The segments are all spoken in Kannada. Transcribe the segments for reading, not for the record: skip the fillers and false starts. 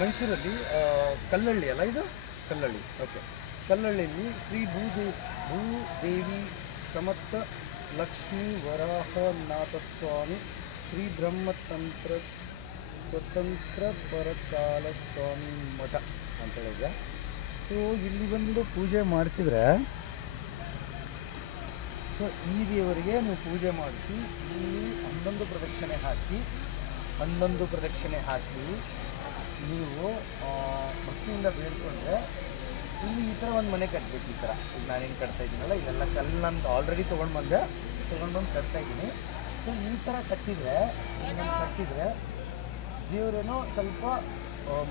ಮೈಸೂರಲ್ಲಿ ಕಲ್ಲಳ್ಳಿ ಅಲ್ಲ ಇದು, ಕಲ್ಲಳ್ಳಿ. ಓಕೆ, ಕಲ್ಲಳ್ಳಿಯಲ್ಲಿ ಶ್ರೀ ಭೂದೇವಿ ಸಮರ್ಥ ಲಕ್ಷ್ಮೀ ವರಾಹನಾಥ ಸ್ವಾಮಿ ಶ್ರೀ ಬ್ರಹ್ಮತಂತ್ರ ಸ್ವತಂತ್ರ ಪರಕಾಲ ಸ್ವಾಮಿ ಮಠ ಅಂತ ಹೇಳಿದ್ರೆ, ಸೊ ಇಲ್ಲಿ ಬಂದು ಪೂಜೆ ಮಾಡಿಸಿದ್ರೆ, ಸೊ ಈ ದೇವರಿಗೆ ನೀವು ಪೂಜೆ ಮಾಡಿಸಿ ಇಲ್ಲಿ 11 ಪ್ರದಕ್ಷಿಣೆ ಹಾಕಿ ನೀವು ಭಕ್ತಿಯಿಂದ ಬೇಡ್ಕೊಂಡ್ರೆ ಇಲ್ಲಿ ಈ ಥರ ಒಂದು ಮನೆ ಕಟ್ಟಬೇಕು. ಈ ಥರ ಈಗ ನಾನೇನು ಕಟ್ತಾ ಇದ್ದೀನಲ್ಲ, ಇದೆಲ್ಲ ಕಲ್ಲು ನಾನು ಆಲ್ರೆಡಿ ತೊಗೊಂಡು ಬಂದು ಕಟ್ತಾ ಇದ್ದೀನಿ. ಸೊ ಈ ಥರ ಕಟ್ಟಿದರೆ ದೇವರೇನೋ ಸ್ವಲ್ಪ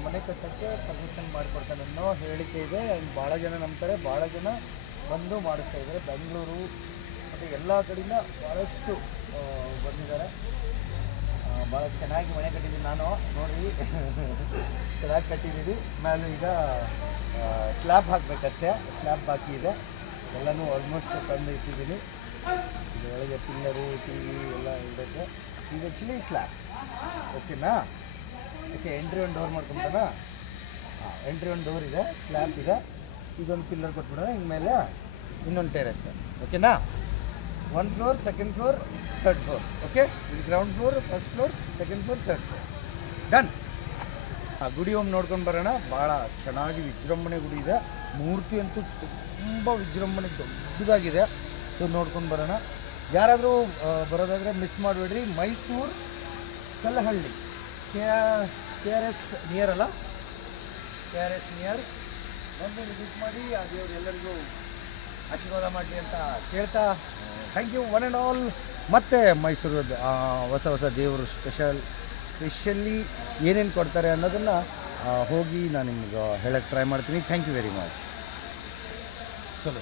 ಮನೆ ಕಟ್ಟೋಕ್ಕೆ ಪರ್ಮಿಷನ್ ಮಾಡಿಕೊಡ್ತಾನೆ ಅನ್ನೋ ಹೇಳಿಕೆ ಇದೆ. ಭಾಳ ಜನ ನಂಬ್ತಾರೆ, ಭಾಳ ಜನ ಬಂದು ಮಾಡಿಸ್ತಾ ಇದ್ದಾರೆ. ಬೆಂಗಳೂರು ಮತ್ತು ಎಲ್ಲ ಕಡೆಯಿಂದ ಭಾಳಷ್ಟು ಬಂದಿದ್ದಾರೆ. ಭಾಳ ಚೆನ್ನಾಗಿ ಮನೆ ಕಟ್ಟಿದ್ದೀನಿ ನಾನು, ನೋಡಿ ಚೆನ್ನಾಗಿ ಕಟ್ಟಿದ್ದೀವಿ. ನಾನು ಈಗ ಸ್ಲ್ಯಾಬ್ ಹಾಕಬೇಕಷ್ಟೇ, ಸ್ಲ್ಯಾಬ್ ಬಾಕಿ ಇದೆ. ಎಲ್ಲನೂ ಆಲ್ಮೋಸ್ಟ್ ತಂದು ಇಟ್ಟಿದ್ದೀನಿ. ಇದರೊಳಗೆ ಪಿಲ್ಲರು, ಟಿ ವಿ ಎಲ್ಲ ಇರುತ್ತೆ. ಇದು ಆ್ಯಕ್ಚುಲಿ ಸ್ಲ್ಯಾಬ್, ಓಕೆನಾ? ಓಕೆ, ಎಂಟ್ರಿ ಒಂದು ಡೋರ್ ಮಾಡ್ಕೊಂತಾನ. ಎಂಟ್ರಿ ಒಂದು ಡೋರ್ ಇದೆ, ಸ್ಲ್ಯಾಬ್ ಇದೆ. ಇದೊಂದು ಪಿಲ್ಲರ್ ಕೊಟ್ಬಿಡೋಣ. ಇನ್ಮೇಲೆ ಇನ್ನೊಂದು ಟೆರೆಸ್, ಓಕೆನಾ? 1 floor, 2nd floor, 3rd floor. Okay, ಇದು ground floor, 1st floor, 2nd floor, 3rd floor. Done. ಗುಡಿ ಒಮ್ಮೆ ನೋಡ್ಕೊಂಡು ಬರೋಣ. ಭಾಳ ಚೆನ್ನಾಗಿ ವಿಜೃಂಭಣೆ ಗುಡಿ ಇದೆ. ಮೂರ್ತಿ ಅಂತೂ ತುಂಬ ವಿಜೃಂಭಣೆ ದೊಡ್ಡದಾಗಿದೆ. ಸೊ ನೋಡ್ಕೊಂಡು ಬರೋಣ. ಯಾರಾದರೂ ಬರೋದಾದರೆ ಮಿಸ್ ಮಾಡಬೇಡ್ರಿ. ಮೈಸೂರು ಕಲ್ಲಹಳ್ಳಿ, KRS ನಿಯರ್ ಅಲ್ಲ, KRS ನಿಯರ್ ಬಂದು ವಿಸಿಟ್ ಮಾಡಿ. ಆ ದೇವರು ಎಲ್ಲರಿಗೂ ಆಶೀರ್ವಾದ ಮಾಡಲಿ ಅಂತ ಕೇಳ್ತಾ, thank you one and all. ಮತ್ತು ಮೈಸೂರು ಹೊಸ ದೇವರು ಸ್ಪೆಷಲಿ ಏನೇನು ಕೊಡ್ತಾರೆ ಅನ್ನೋದನ್ನು ಹೋಗಿ ನಾನು ನಿಮ್ಗೆ ಹೇಳೋಕ್ಕೆ ಟ್ರೈ ಮಾಡ್ತೀನಿ. Thank you very much. ಚಲೋ.